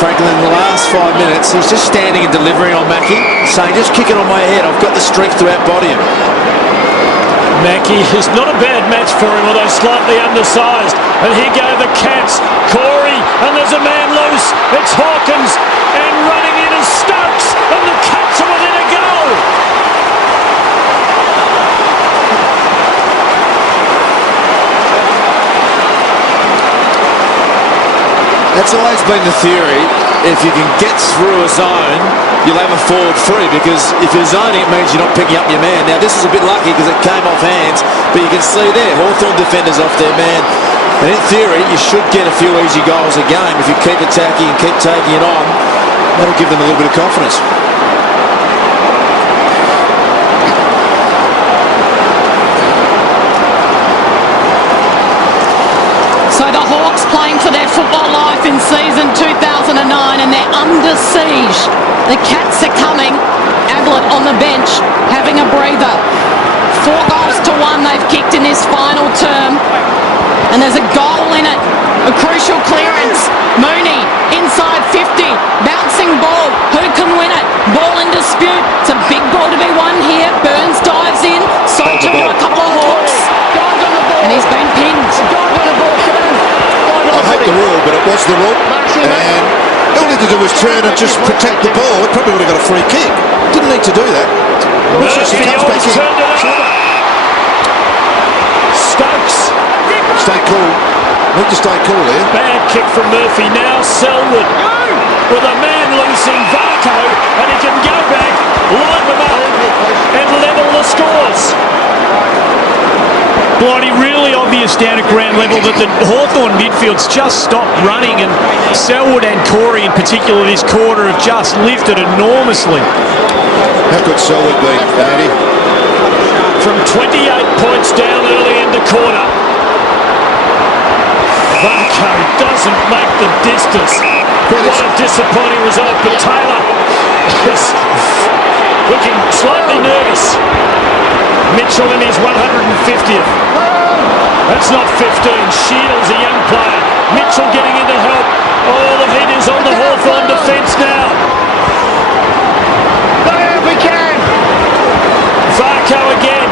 Franklin, in the last 5 minutes, he's just standing and delivering on Mackie, saying, just kick it on my head. I've got the strength to outbody him. Mackie is not a bad match for him, although slightly undersized. And here go the Cats. Corey, and there's a man loose. It's Hawkins, and running in is Stokes, and the Cats are within a goal. That's always been the theory. If you can get through a zone, you'll have a forward free, because if you're zoning, it means you're not picking up your man. Now, this is a bit lucky because it came off hands, but you can see there, Hawthorn defenders off their man. And in theory, you should get a few easy goals a game if you keep attacking and keep taking it on. That'll give them a little bit of confidence. So the Hawks playing for their football life in season 2009, and they're under siege. The Cats are coming. Ablett on the bench having a breather. 4 goals to 1 they've kicked in this final term, and there's a goal in it. A crucial clearance. Mooney inside 50, bouncing ball. Who can win it? Ball in dispute. It's a big ball to be won here. Burns dives in. Soldier to a couple of Hawks, and he's been pinned. I hate the rule, but it was the rule, and all he had to do was turn and just protect the ball. He probably would have got a free kick. Didn't need to do that. She comes back in. Stokes. Stay cool. Need to stay cool there. Bad kick from Murphy. Now Selwood with a man loose in Varco, and he can go back, line them up, and level the scores. Blighty, really obvious down at ground level that the Hawthorn midfield's just stopped running, and Selwood and Corey in particular this quarter have just lifted enormously. How good Selwood been, Andy? From 28 points down early in the quarter. Varco doesn't make the distance. What a disappointing result, but Taylor is looking slightly nervous. Mitchell in his 150th. That's not 15. Shields, a young player. Mitchell getting in to help. Oh, the heat is on the Hawthorn defence now. We can. Varco again.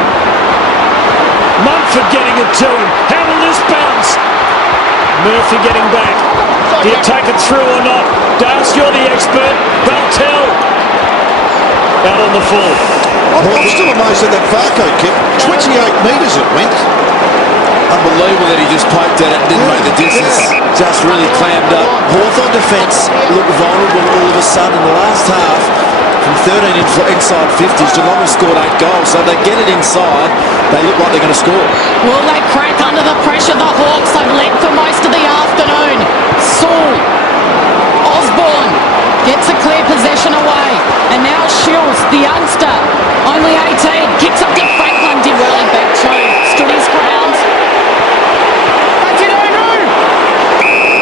Mumford getting it to him. How will this bounce? Murphy getting back. Do you take it through or not? Das, you're the expert. Bartel out on the full. I'm still amazed at that Varco kick. 28 metres it went. Unbelievable that he just poked at it and didn't make the distance. Just really clammed up. Hawthorn defence looked vulnerable all of a sudden in the last half. From 13 inside 50s, Geelong have scored 8 goals. So if they get it inside, they look like they're going to score. Will they crack under the pressure? The Hawks have led for most of the afternoon. Saul, Osborne gets a clear possession away, and now Shields, the youngster, only 18, kicks up to Franklin. Did well in back through, stood his ground.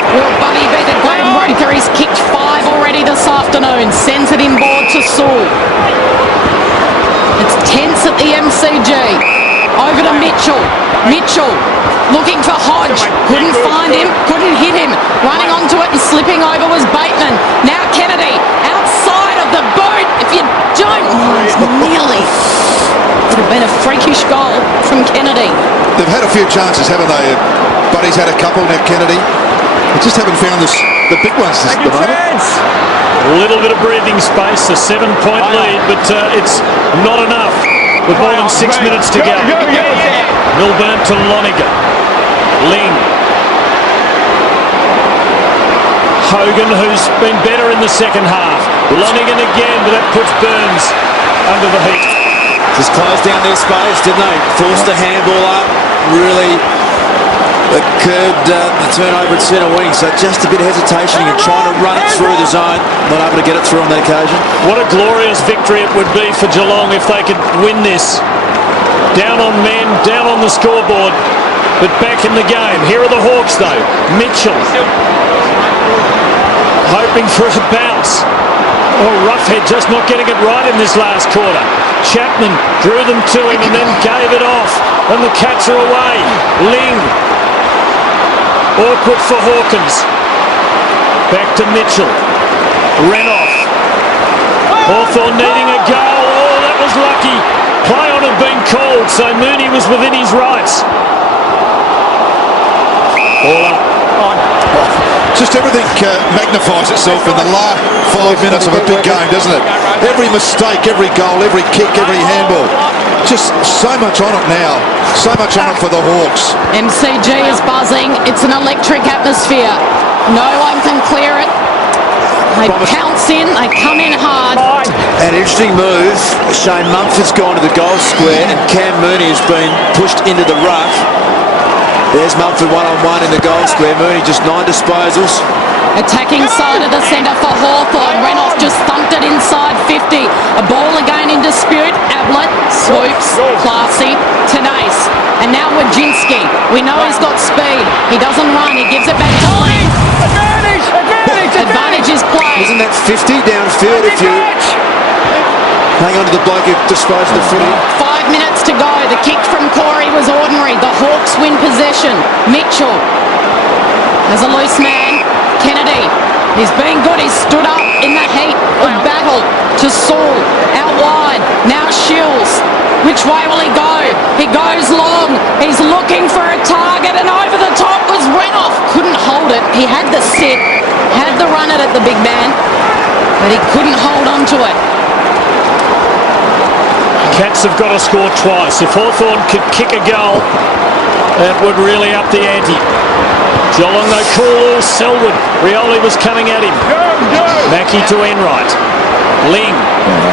Will Buddy be the groundbreaker? He's kicked 5 already this afternoon. Sends it inboard to Saul. It's tense at the MCG. Over to Mitchell. Mitchell looking for Hodge. Couldn't find him. Couldn't hit him. Running onto it and slipping over was Bateman. Now Kennedy outside of the boot. If you don't... Oh, it's nearly... Would have been a freakish goal from Kennedy. They've had a few chances, haven't they? Buddy's had a couple now, Kennedy. They just haven't found the big ones at the moment. A little bit of breathing space, a 7-point lead, but it's not enough with more than 6 minutes to go. Milburn to Loniger. Ling. Hogan, who's been better in the second half. Lonigan again, but that puts Burns under the heat. Just closed down their space, didn't they? Forced the handball up. Really occurred the turnover at centre wing, so just a bit of hesitation and trying to run it through the zone, not able to get it through on that occasion. What a glorious victory it would be for Geelong if they could win this. Down on men, down on the scoreboard, but back in the game. Here are the Hawks though. Mitchell hoping for a bounce. Oh, Roughhead just not getting it right in this last quarter. Chapman drew them to him and then gave it off, and the Cats are away. Ling. Awkward for Hawkins. Back to Mitchell. Renoff. Hawthorn needing a goal. Oh, that was lucky. Play on had been called, so Mooney was within his rights. All up. Just everything magnifies itself in the last 5 minutes of a big game, doesn't it? Every mistake, every goal, every kick, every handball. Just so much on it now. So much on it for the Hawks. MCG is buzzing. It's an electric atmosphere. No one can clear it. They pounce in, they come in hard. An interesting move. Shane Mumford's gone to the goal square and Cam Mooney has been pushed into the rough. There's Mumford one-on-one in the goal square. Mooney just 9 disposals. Attacking side of the centre for Hawthorn. Renoff just thumped it inside 50. A ball again in dispute. Ablett swoops. Classy. Tenace. And now Wajinski. We know he's got speed. He doesn't run. He gives it back to Ling. Advantage is played. Isn't that 50 downfield if you hang on to the bloke who disposed of the footy? 5 minutes to go. The kick from Corey was ordinary. The Hawks win possession. Mitchell has a loose man. Kennedy. He's been good. He's stood up in the heat of battle to Saul. Out wide. Now Shields. Which way will he go? He goes long. He's looking for a target, and over the top was Renoff. Couldn't hold it. He had the sit. Had the run at it, the big man. But he couldn't hold on to it. Cats have got to score twice. If Hawthorn could kick a goal, that would really up the ante. Geelong, they call Selwood. Rioli was coming at him. Mackie to Enright. Ling.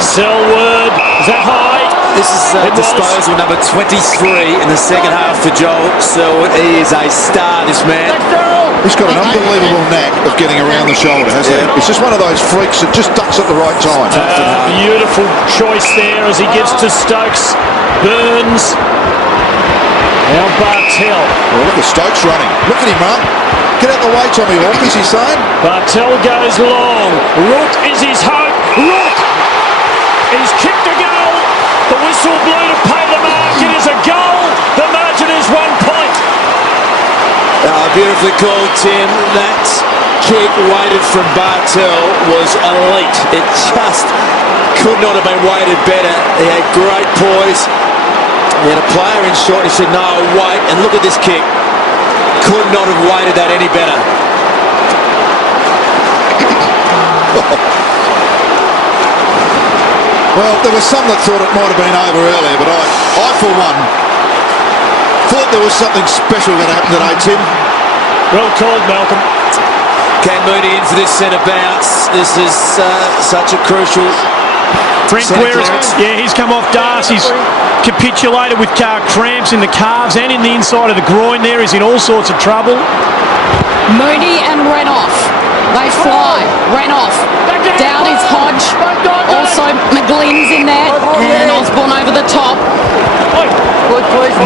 Selwood. Is that high? This is disposal number 23 in the second half for Joel Selwood. He is a star, this man. He's got an unbelievable knack of getting around the shoulder, hasn't he? It's just one of those freaks that just ducks at the right time. Beautiful choice there as he gives to Stokes. Burns. Now Bartell. Well, look at Stokes running. Look at him run. Get out the way, Tommy Hawk, is he saying? Bartell goes long. Rook is his hope. Rook! He's kicked a goal. The whistle blew to pay the mark. It is a goal. The margin is 1 point. Beautifully called, Tim. That kick weighted from Bartell was elite. It just could not have been weighted better. He had great poise. He had a player in short. He said, no, wait, and look at this kick. Could not have weighted that any better. Well, there were some that thought it might have been over earlier, but I for one, thought there was something special going to happen today, Tim. Well called, Malcolm. Cam Mooney in for this centre bounce. This is such a crucial Brent centre Guerra, clearance. yeah, he's come off Darcy's capitulated with cramps in the calves and in the inside of the groin there. He's in all sorts of trouble. Mooney and Renoff. They fly. Renoff. Down is Hodge. Also McGlynn's in there. And Osborne over the top.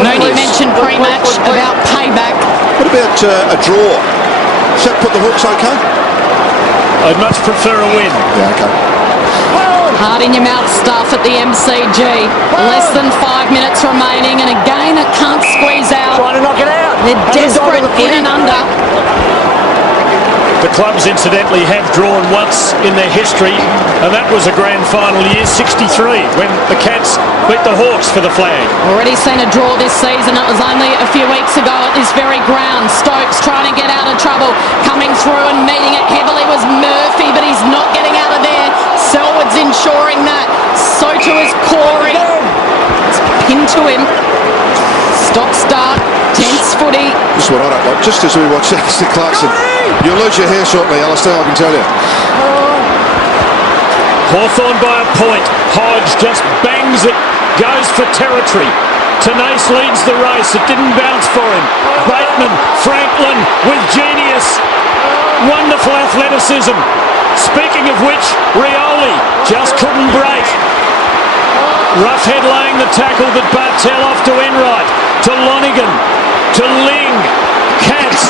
Mooney mentioned pre-match about payback. What about a draw? Does that put the Hawks okay? I'd much prefer a win. Yeah, okay. Hard in your mouth stuff at the MCG. Less than 5 minutes remaining, and a game that can't squeeze out. Trying to knock it out. They're desperate in and under. The clubs, incidentally, have drawn once in their history, and that was a grand final year 63 when the Cats beat the Hawks for the flag. Already seen a draw this season. It was only a few weeks ago at this very ground. Stokes trying to get out of trouble. Coming through and meeting it heavily was Murphy, but he's not getting out of there. Selwood's ensuring that. So too is Corey. It's pinned to him. Stop start. Tense footy. This is what I don't like. Just as we watch Alistair Clarkson, you'll lose your hair shortly, Alistair, I can tell you. Hawthorn by a point. Hodge just bangs it. Goes for territory. Tenace leads the race. It didn't bounce for him. Bateman, Franklin with genius. Wonderful athleticism. Speaking of which, Rioli just couldn't break. Roughhead laying the tackle, but Bartell off to Enright, to Lonigan, to Ling. Cats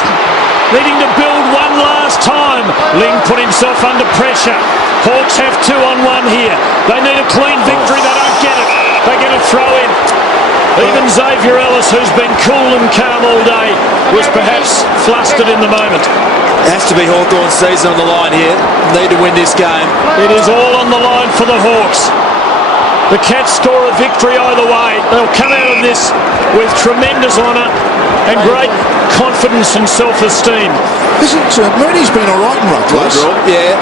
needing to build one last time. Ling put himself under pressure. Hawks have 2-on-1 here. They need a clean victory. They don't get it. They get a throw in. Even Xavier Ellis, who's been cool and calm all day, was perhaps flustered in the moment. Has to be Hawthorn's season on the line here. Need to win this game. It is all on the line for the Hawks. The Cats score a victory either way. They'll come out of this with tremendous honour and great confidence and self-esteem. Mooney's been all right in ruck, Overall, yeah.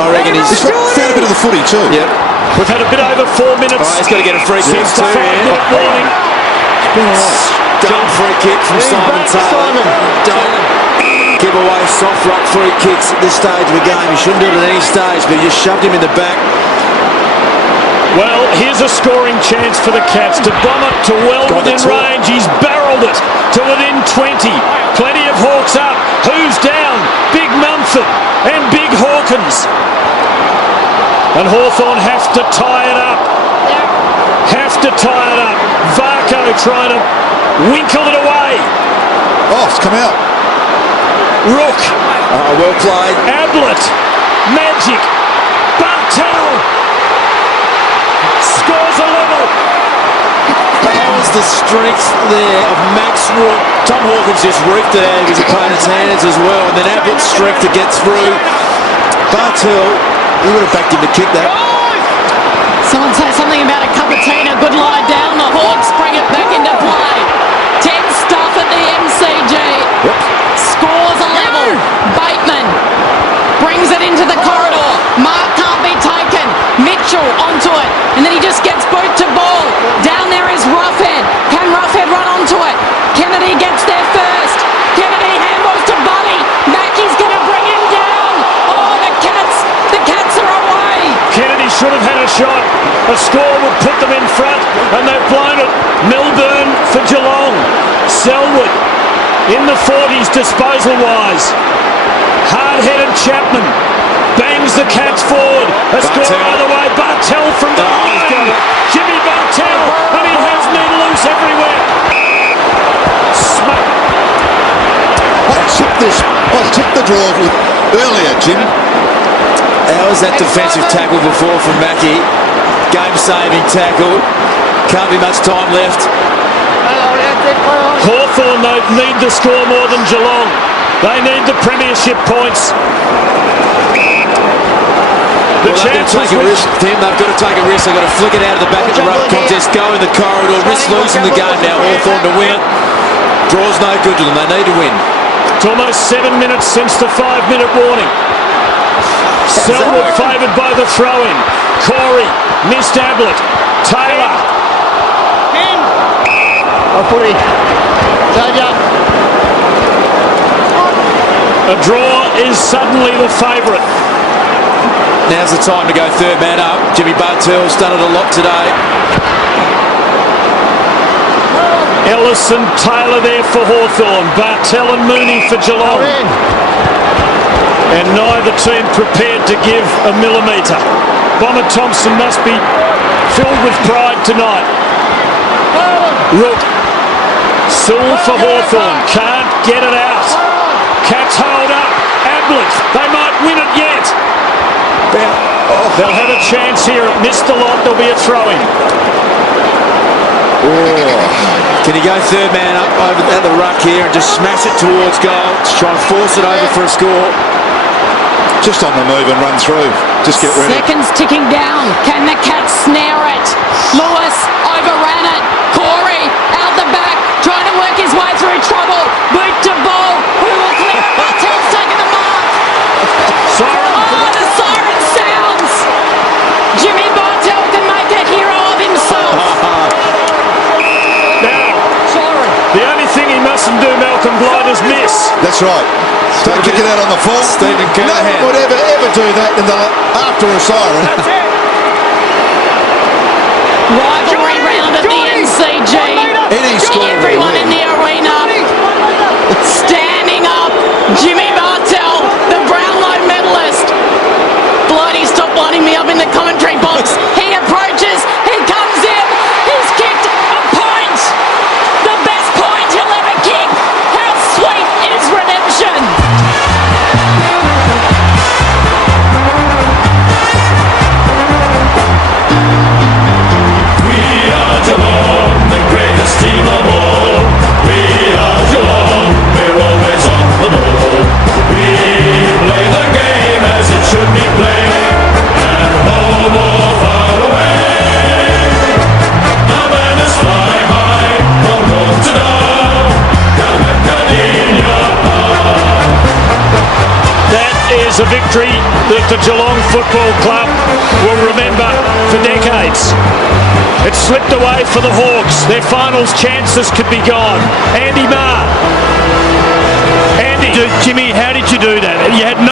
I reckon he's found a bit of the footy too. Yep. We've had a bit over 4 minutes. He's got to get a free kick Since too. the 5-minute warning. Dumb free kick from Simon Taylor. Don't give away soft ruck free kicks at this stage of the game. You shouldn't do it at any stage, but you shoved him in the back. Well, here's a scoring chance for the Cats to bomb it to well within range. He's barrelled it to within 20. Plenty of Hawks up. Who's down? Big Mumford and Big Hawkins. And Hawthorn have to tie it up. Have to tie it up. Varco trying to winkle it away. Oh, it's come out. Rook. Well played. Ablett. Magic. Bartel. Scores a level. That was the strength there of Max Rook. Tom Hawkins just reaped it out of his opponent's hands as well. And then Ablett's strength to get through. Bartel, he would have backed him to kick that. Someone say something about a cup of tea and a good lie down. The Hawks bring it back into play. 10 stuff at the MCG. Yep. Scores a level. Bateman brings it into the corridor. Mark can't be taken. Mitchell onto it. And then he just gets boot to ball. Down there is Roughhead. Can Roughhead run onto it? Kennedy gets there first. Kennedy handballs to Buddy. Mackey's going to bring him down. Oh, the Cats are away. Kennedy should have had a shot. A score would put them in front, and they've blown it. Milburn for Geelong. Selwood in the 40s disposal-wise. Hard-headed Chapman bangs the Cats forward. A score either way. Bartel from the line. Jimmy Bartel, and he has men loose everywhere. I tipped the draw earlier, Jim. How was that defensive tackle before from Mackey? Game-saving tackle. Can't be much time left. Hawthorn, though, need to score more than Geelong. They need the premiership points. The chances take a risk, Tim. They've got to take a risk. They've got to flick it out of the back of the ruck contest, go in the corridor, risk losing the game now. Hawthorn to win it. Draw's no good to them. They need to win. It's almost 7 minutes since the 5-minute warning. Selwood favoured by the throw-in. Corey missed Ablett. Taylor. A draw is suddenly the favourite. Now's the time to go third man up. Jimmy Bartel's done it a lot today. Ellis and Taylor there for Hawthorn. Bartel and Mooney for Geelong. And neither team prepared to give a millimetre. Bomber Thompson must be filled with pride tonight. Rook. Sewell for Hawthorn. Can't get it out. Cats hold up. Ablett. They might win it yet. They'll have a chance here. It missed the lot. There'll be a throw-in. Can he go third man up over at the ruck here and just smash it towards goal? Try and force it over for a score. Just on the move and run through. Just get ready. Seconds ticking down. Can the Cats snare it? Lewis overran it. Corey out the back, trying to work his way through trouble. Boot to ball. Who will clear it? Bartel's taking the mark. Siren. Oh, the siren sounds. Jimmy Bartel can make a hero of himself. Now, the only thing he mustn't do, Malcolm Blight, is miss. That's right. Don't kick it out on the full. Stephen No Kernahan. one would ever do that after a siren. Rivalry round at the NCG. Any score will Everyone win. in the arena standing up. Jimmy Bartel, the Brownlow medalist. Blighty, stop lining me up in the commentary box. He approaches. He comes in. He's kicked a point. The best point he'll ever kick. How sweet is redemption? We is a victory that the Geelong Football Club will remember for decades. It slipped away for the Hawks. Their finals chances could be gone. Andy Marr. Andy. Jimmy, how did you do that? You had no